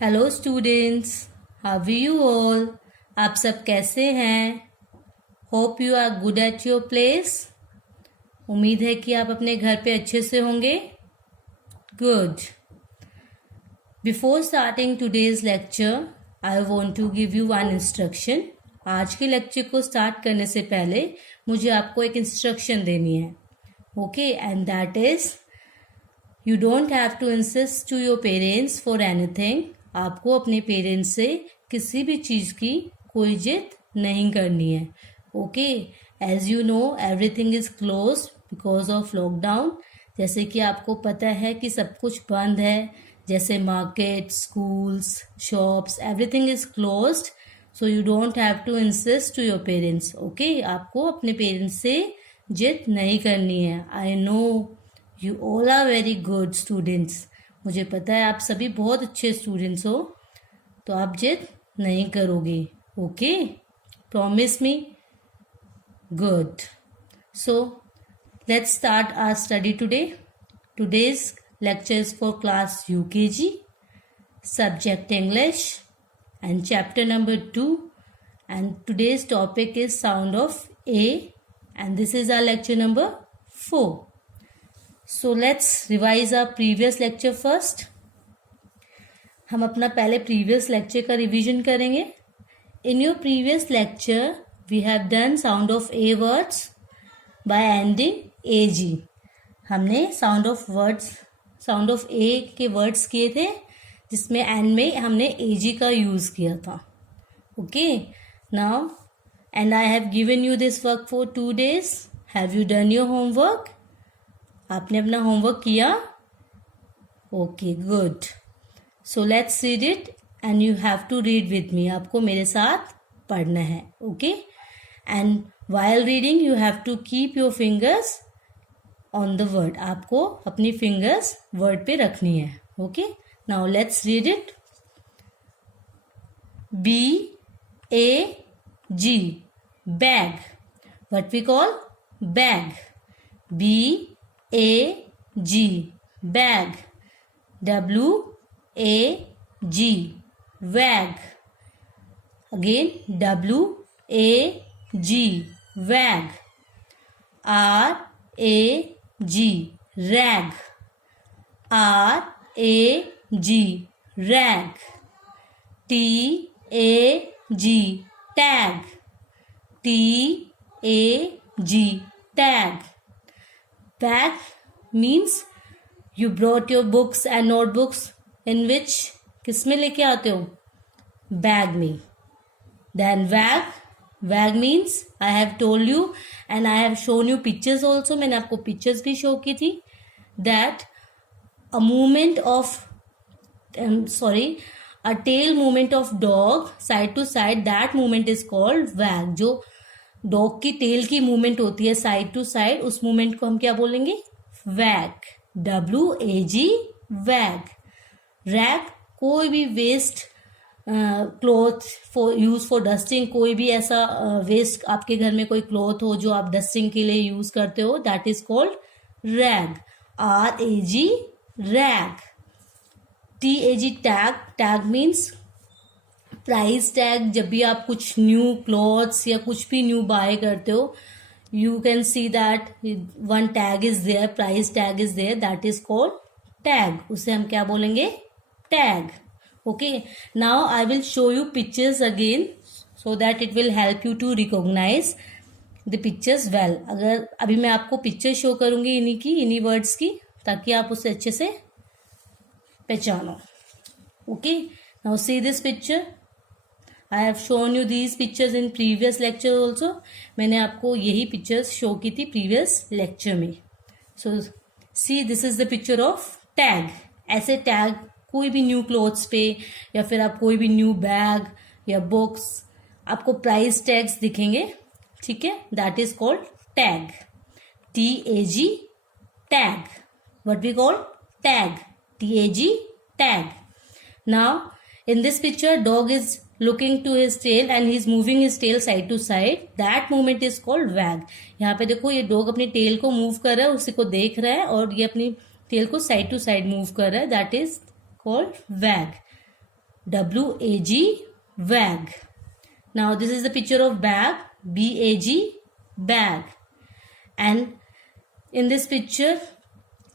Hello students, how are you all. आप सब कैसे हैं? Hope you are good at your place. उम्मीद है कि आप अपने घर पे अच्छे से होंगे। Good. Before starting today's lecture I want to give you one instruction. आज के लेक्चर को स्टार्ट करने से पहले मुझे आपको एक इंस्ट्रक्शन देनी है। Okay, and that is you don't have to insist to your parents for anything. आपको अपने पेरेंट्स से किसी भी चीज़ की कोई जिद नहीं करनी है। Okay, as you know everything is close because of lockdown. जैसे कि आपको पता है कि सब कुछ बंद है, जैसे market, schools, shops, everything is closed. So you don't have to insist to your parents. Okay, आपको अपने पेरेंट्स से जिद नहीं करनी है। I know you all are very good students. मुझे पता है आप सभी बहुत अच्छे स्टूडेंट्स हो, तो आप जिद नहीं करोगे। Okay, promise me. Good. So let's start our study today. Today's lecture is for class UKG, subject English, and chapter number 2. And today's topic is sound of A, and this is our lecture number 4. So let's revise our previous lecture first. हम अपना पहले previous lecture का revision करेंगे. In your previous lecture, we have done sound of A words by ending AG. हमने sound of ए के words किए थे, जिसमें एंड में हमने एजी का यूज किया था। Okay, now and I have given you this work for 2 days. Have you done your homework? आपने अपना होमवर्क किया? Okay, good. So let's read it and you have to read with me. आपको मेरे साथ पढ़ना है। Okay, and while reading you have to keep your fingers on the word. आपको अपनी फिंगर्स वर्ड पे रखनी है। Okay, now let's read it. BAG, bag. What we call bag. BAG, bag. WAG, wag. Again WAG, wag. RAG, rag. RAG, rag. TAG, tag. TAG, tag. Bag means you brought your books and notebooks in which किस में लेके आते हो? Bag में. Then wag means I have told you and I have shown you pictures also. मैंने आपको pictures भी show की थी. That a tail movement of dog side to side, that movement is called wag. जो dog की tell की movement होती है साइड टू साइड, उस मूवमेंट को हम क्या बोलेंगे? वैग। WAG, वैग। रैग कोई भी waste cloth for use for dusting. कोई भी ऐसा वेस्ट आपके घर में कोई क्लॉथ हो जो आप डस्टिंग के लिए यूज करते हो, that is called rag. RAG, rag. TAG, tag. Tag means price tag. जब भी आप कुछ न्यू क्लॉथ्स या कुछ भी न्यू बाय करते हो, you can see that one tag is there, price tag is there, that is called tag. उसे हम क्या बोलेंगे? Tag. Okay, now I will show you pictures again so that it will help you to recognize the pictures well. अगर अभी मैं आपको picture show करूंगी इन्हीं वर्ड्स की, ताकि आप उसे अच्छे से पहचानो। Okay, now see this picture. I have shown you these pictures in previous lecture also. मैंने आपको यही पिक्चर्स शो की थी प्रीवियस लेक्चर में। So see, this is the picture of tag. ऐसे टैग कोई भी न्यू क्लोथ्स पे या फिर आप कोई भी न्यू बैग या बुक्स, आपको प्राइस टैग्स दिखेंगे। ठीक है, that is called tag. TAG, tag. What we call tag. TAG, tag. Now in this picture dog is looking to his tail and he is moving his tail side to side, that movement is called wag. यहाँ पे देखो, ये dog अपनी tell को move कर रहा है, उसी को देख रहा है, और ये अपनी टेल को साइड टू साइड मूव कर रहा है, that is called wag. W-A-G, wag. Now this is the picture of bag, B-A-G, bag. And in this picture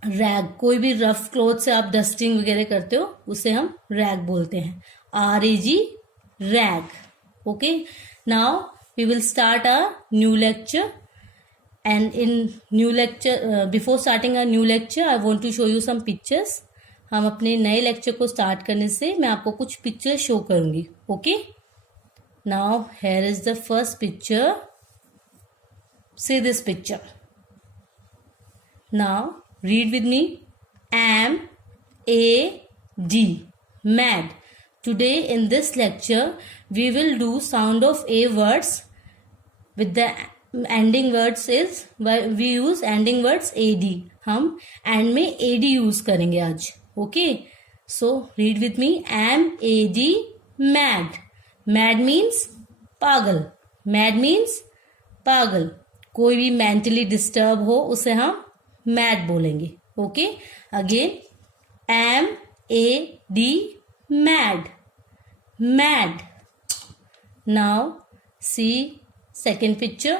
rag, कोई भी रफ क्लोथ से आप डस्टिंग वगैरह करते हो उसे हम रैग बोलते हैं, R-A-G, rag. Okay, now we will start our new lecture. And in new lecture, before starting our new lecture, I want to show you some pictures. हम अपने नए लेक्चर को स्टार्ट करने से मैं आपको कुछ पिक्चर शो करूंगी. Okay, now here is the first picture. See this picture. Now read with me. M-A-D, mad. Today in this lecture we will do sound of A words with the ending words is, we use ending words AD. हम and में AD use करेंगे आज. Okay, so read with me. M-A-D, mad. Mad means पागल. Mad means पागल. कोई भी mentally disturb हो उसे हम मैड बोलेंगे. Okay, again M-A-D, mad. Mad. Now see second picture.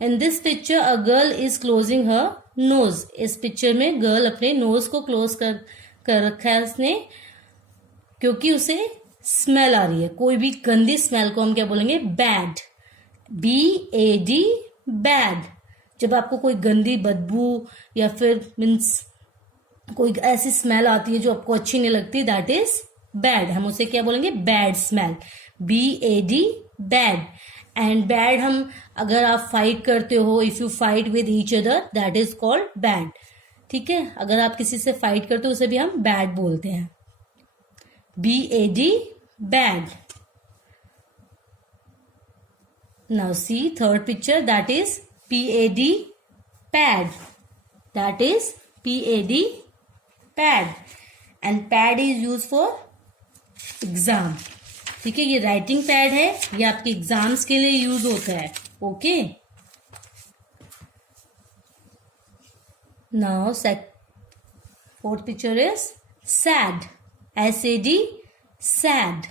In this picture a girl is closing her nose. इस picture में गर्ल अपने नोज को क्लोज कर रखा है उसने, क्योंकि उसे स्मेल आ रही है. कोई भी गंदी स्मेल को हम क्या बोलेंगे? बैड. B-A-D, bad. जब आपको कोई गंदी बदबू या फिर मीन्स कोई ऐसी स्मेल आती है जो आपको अच्छी नहीं लगती, दैट इज बैड. हम उसे क्या बोलेंगे? Bad smell. B-A-D, bad. And bad हम अगर आप फाइट करते हो, if you fight with each other, that is called bad. ठीक है, अगर आप किसी से फाइट करते हो उसे भी हम बैड बोलते हैं. B-A-D, bad. Now see third picture, that is P-A-D, pad. That is P-A-D, pad. And pad is used for exam. ठीक है, ये राइटिंग पैड है, ये आपके एग्जाम्स के लिए यूज होता है. Okay, now fourth picture is sad. S-A-D, sad.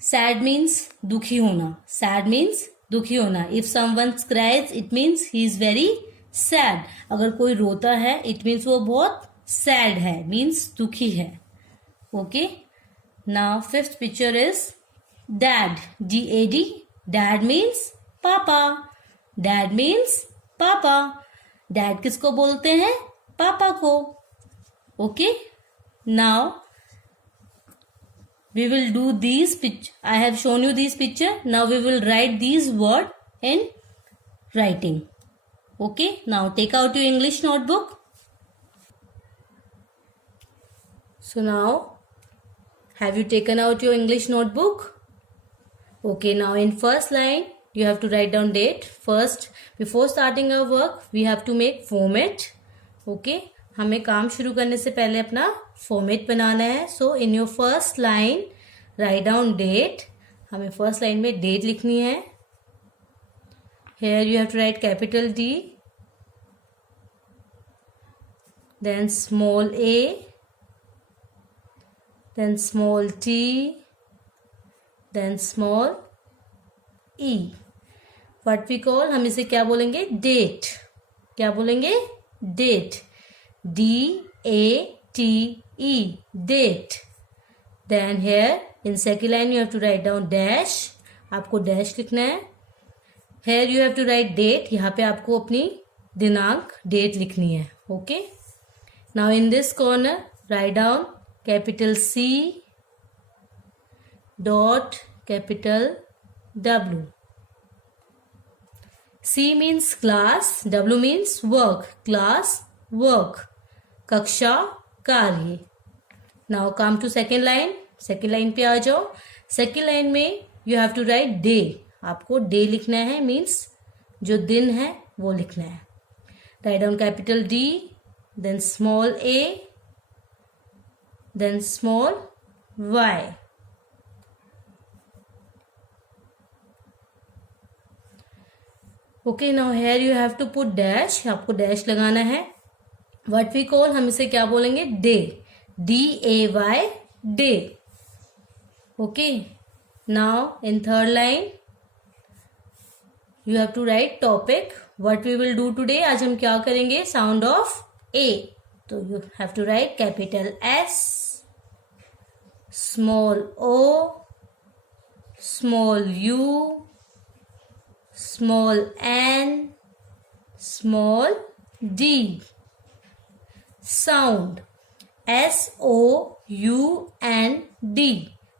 Sad means दुखी होना. सैड मीन्स दुखी होना. If someone cries it means he is very sad. अगर कोई रोता है इट मीन्स वो बहुत सैड है, मीन्स दुखी है. Okay, now fifth picture is dad. D-A-D, dad means पापा. डैड मीन्स पापा. डैड किसको बोलते हैं? पापा को. Okay, now we will do these picture. I have shown you these picture. Now we will write these word in writing. Okay, now take out your English notebook. So now have you taken out your English notebook? Okay, now in first line you have to write down date. First, before starting our work we have to make format. Okay, हमें काम शुरू करने से पहले अपना format बनाना है. So in your first line write down date. हमें फर्स्ट लाइन में डेट लिखनी है. Here you have to write capital D, then small a, then small t, then small e. What we call, हम इसे क्या बोलेंगे? डेट. क्या बोलेंगे? Date. D-A-T-E, date. Then here in second line you have to write down dash. आपको dash लिखना है. Here you have to write date. यहाँ पे आपको अपनी दिनांक डेट लिखनी है. Okay, now in this corner write down capital C dot capital W. C means class, W means work. Class, work. कक्षा, कार्य. Now come to second line. Second line पे आ जाओ. सेकेंड लाइन में you have to write day. आपको day लिखना है, means जो दिन है वो लिखना है. Write down capital D, then small a, then small y. Okay, now here you have to put dash. आपको डैश लगाना है. व्हाट वी कॉल, हम इसे क्या बोलेंगे? Day. D-A-Y, day. Okay, now in third line you have to write topic. What we will do today, आज हम क्या करेंगे? Sound of A. तो you have to write capital S, small O, small U, small N, small D. Sound, SOUND,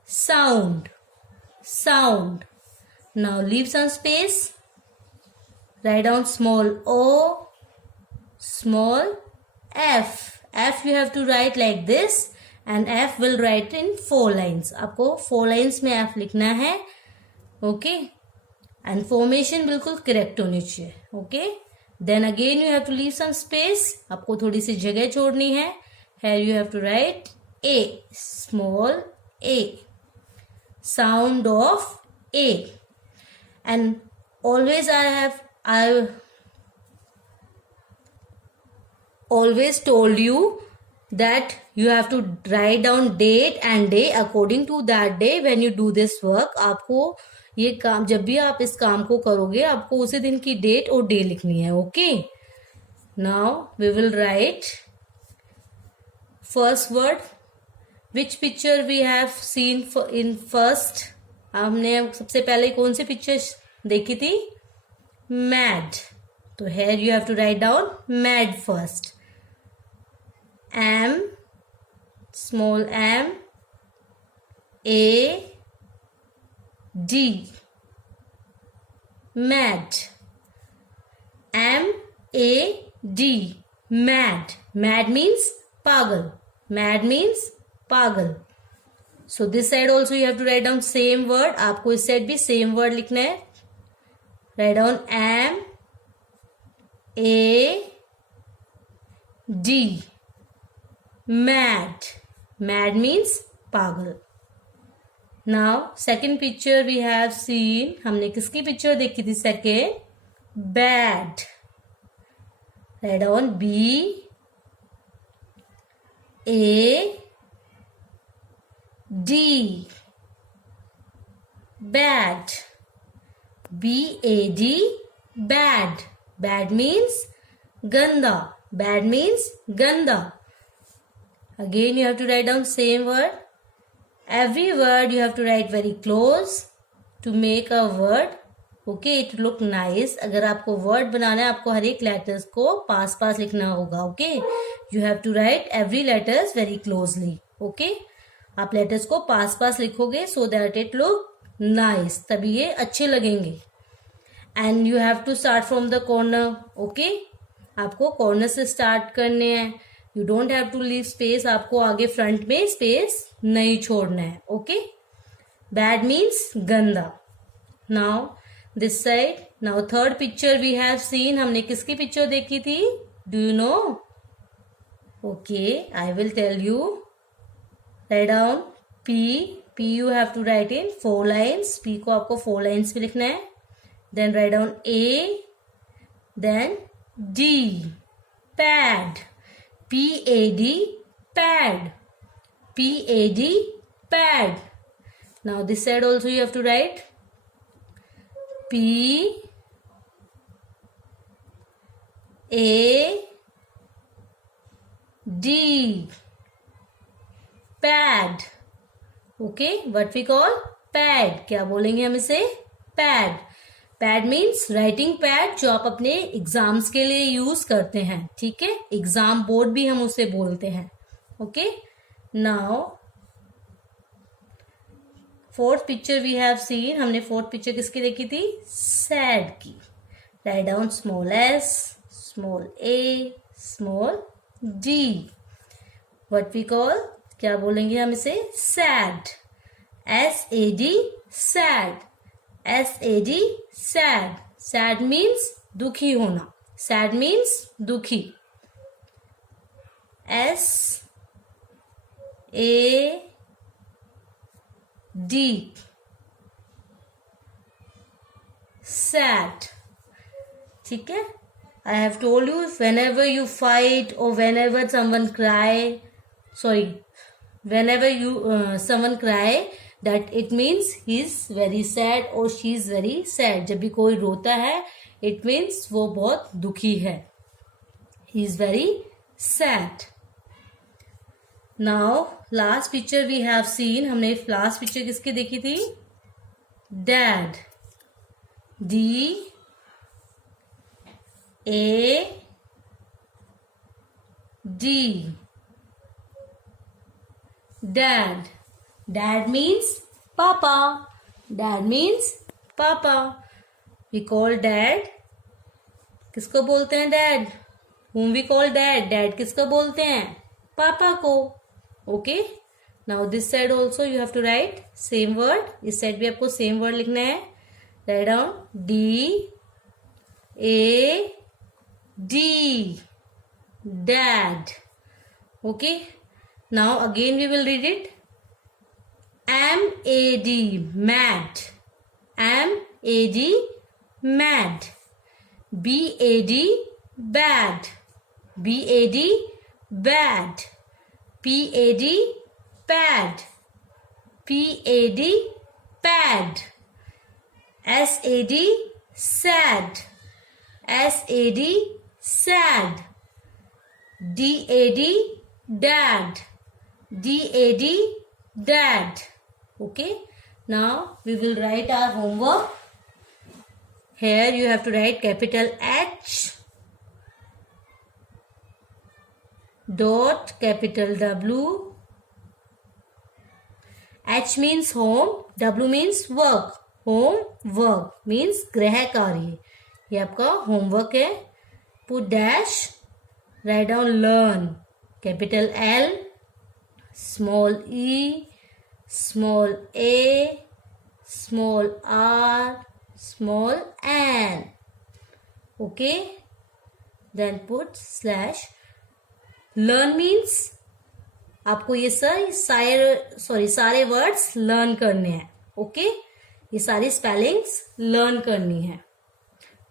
sound, sound. Now leave some space. Write down small o, small f. F you have to write like this and F will write in 4 lines. आपको 4 lines में F लिखना है. Okay. And formation बिल्कुल correct होनी चाहिए. Okay. Then again you have to leave some space. आपको थोड़ी सी जगह छोड़नी है. Here you have to write A, small a. Sound of A. And always I always told you that you have to write down date and day. According to that day when you do this work, आपको ये काम, जब भी आप इस काम को करोगे आपको उसी दिन की डेट और डे लिखनी है. Okay, now we will write first word. Which picture we have seen in first. हमने सबसे पहले कौन सी पिक्चर देखी थी? मैड. तो here you have to write down mad first. M, small M, A D, mad. MAD, mad. Mad means pagal. Mad means pagal. So this side also you have to write down same word. आपको इस side भी same word लिखना है. Write down MAD, mad. Mad means pagal. Now second picture we have seen. हमने किसकी picture देखी थी? Second, bad. Write down BAD, bad. BAD, bad. Bad means ganda. Bad means ganda. Again you have to write down same word. Every word you have to write very close to make a word. Okay, it look nice. अगर आपको word बनाना है आपको हर एक letters को पास पास लिखना होगा. Okay, you have to write every letters very closely. Okay, आप letters को पास पास लिखोगे so that it look nice. तभी ये अच्छे लगेंगे. And you have to start from the corner. Okay, आपको corner से start करने हैं. You don't have to leave space. आपको आगे फ्रंट में स्पेस नहीं छोड़ना है. ओके, बैड मीन्स गंदा. Now this side. Now third picture we have seen. हमने किसकी पिक्चर देखी थी? Do you know? Okay, I will tell you. Write down P you have to write in 4 lines. P को आपको 4 lines में लिखना है. Then write down A, then D, pad. PAD, pad. PAD, pad. Now this side also you have to write PAD, pad. Okay, what we call pad. क्या बोलेंगे हम इसे? Pad. Pad means writing pad जो आप अपने exams के लिए use करते हैं. ठीक है, एग्जाम बोर्ड भी हम उसे बोलते हैं. Okay, now fourth picture we have seen. हमने फोर्थ पिक्चर किसकी देखी थी? सैड की. Write down small S, small A, small D. What we call, क्या बोलेंगे हम इसे? Sad. SAD, sad. SAD, sad. Sad means दुखी होना. Sad means दुखी. SAD, sad. ठीक है. I have told you whenever you fight or whenever someone cry, someone cry, that it means he is very sad और she is very sad. जब भी कोई रोता है इट मीन्स वो बहुत दुखी है. He is very sad. Now last picture we have seen. हमने लास्ट पिक्चर किसकी देखी थी? Dad. D A D. Dad. Dad means Papa. Dad means Papa. We call dad. किसको बोलते हैं dad? Whom we call dad. Dad किसको बोलते हैं? पापा को. Okay. Now this side also you have to write same word. इस side भी आपको same word लिखना है. Write down D A D. Dad. Okay. Now again we will read it. MAD. Mad. MAD. Mad. BAD. Bad. BAD. Bad. PAD. Pad. PAD. Pad. SAD. Sad. SAD. Sad. DAD. Dad. DAD. Dad. Okay. Now we will write our homework. Here you have to write capital H dot capital W. H means home, W means work. Home work means गृह कार्य. ये आपका homework है. Put dash. Write down learn. Capital L, small e, small a, small r, small n. Okay. Then put slash. Learn means आपको ये सारे words learn करने हैं. ओके. ये सारी स्पेलिंग्स लर्न करनी है.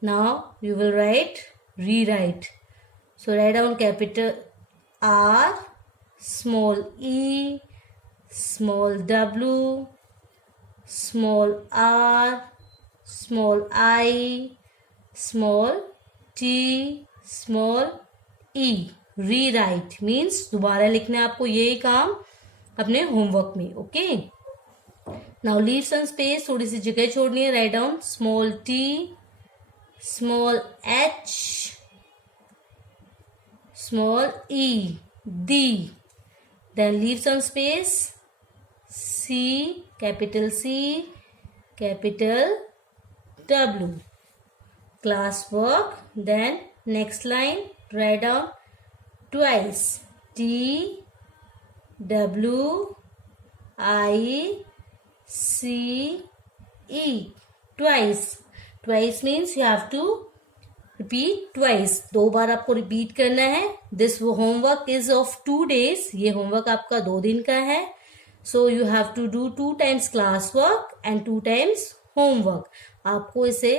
Now you will write rewrite. So right down capital R, small e, small w, small r, small I, small t, small e. Rewrite means दोबारा लिखना है आपको यही काम अपने होमवर्क में. Okay. Now leave some space. थोड़ी सी जगह छोड़नी है. Write down small t, small h, small e, D. Then leave some space. C, capital C, capital W. Class work. Then next line, write down twice. T, W, I, C, E. Twice. Twice means you have to repeat twice. 2 बार आपको repeat करना है. This homework is of 2 days. ये homework आपका 2 दिन का है. So you have to do 2 times class work and 2 times homework. आपको इसे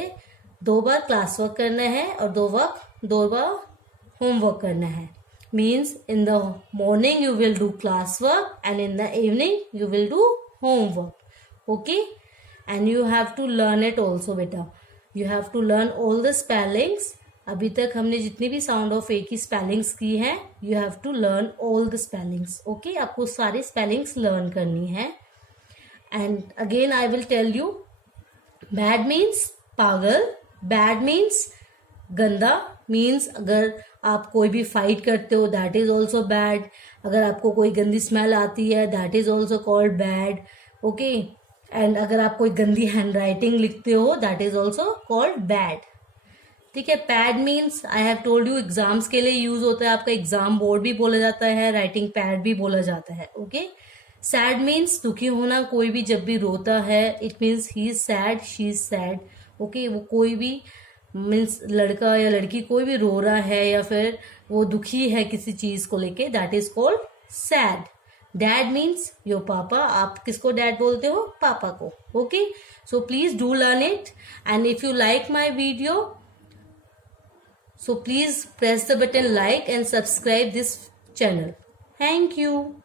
2 बार क्लास वर्क करना है और 2 बार होमवर्क करना है. Means in the morning you will do class work and in the evening you will do homework. Okay. And you have to learn it also बेटा. You have to learn all the spellings. अभी तक हमने जितनी भी sound of ए की spellings की है you have to learn all the spellings. Okay? आपको सारी स्पेलिंग्स लर्न करनी है. And again I will tell you, bad means पागल. Bad means गंदा. means अगर आप कोई भी फाइट करते हो that is also bad. अगर आपको कोई गंदी स्मेल आती है that is also called bad. Okay? And अगर आप कोई गंदी हैंड राइटिंग लिखते हो that is also called bad. ठीक है. Pad means I have told you exams के लिए यूज होता है. आपका एग्जाम बोर्ड भी बोला जाता है. राइटिंग पैड भी बोला जाता है. ओके. सैड मीन्स दुखी होना. कोई भी जब भी रोता है it means he is sad, she is sad. Okay. वो कोई भी मीन्स लड़का या लड़की कोई भी रो रहा है या फिर वो दुखी है किसी चीज को लेके that is called sad. Dad means your पापा. आप किसको डैड बोलते हो? पापा को. Okay. So please do learn it. And if you like my video so please press the button like and subscribe this channel. Thank you.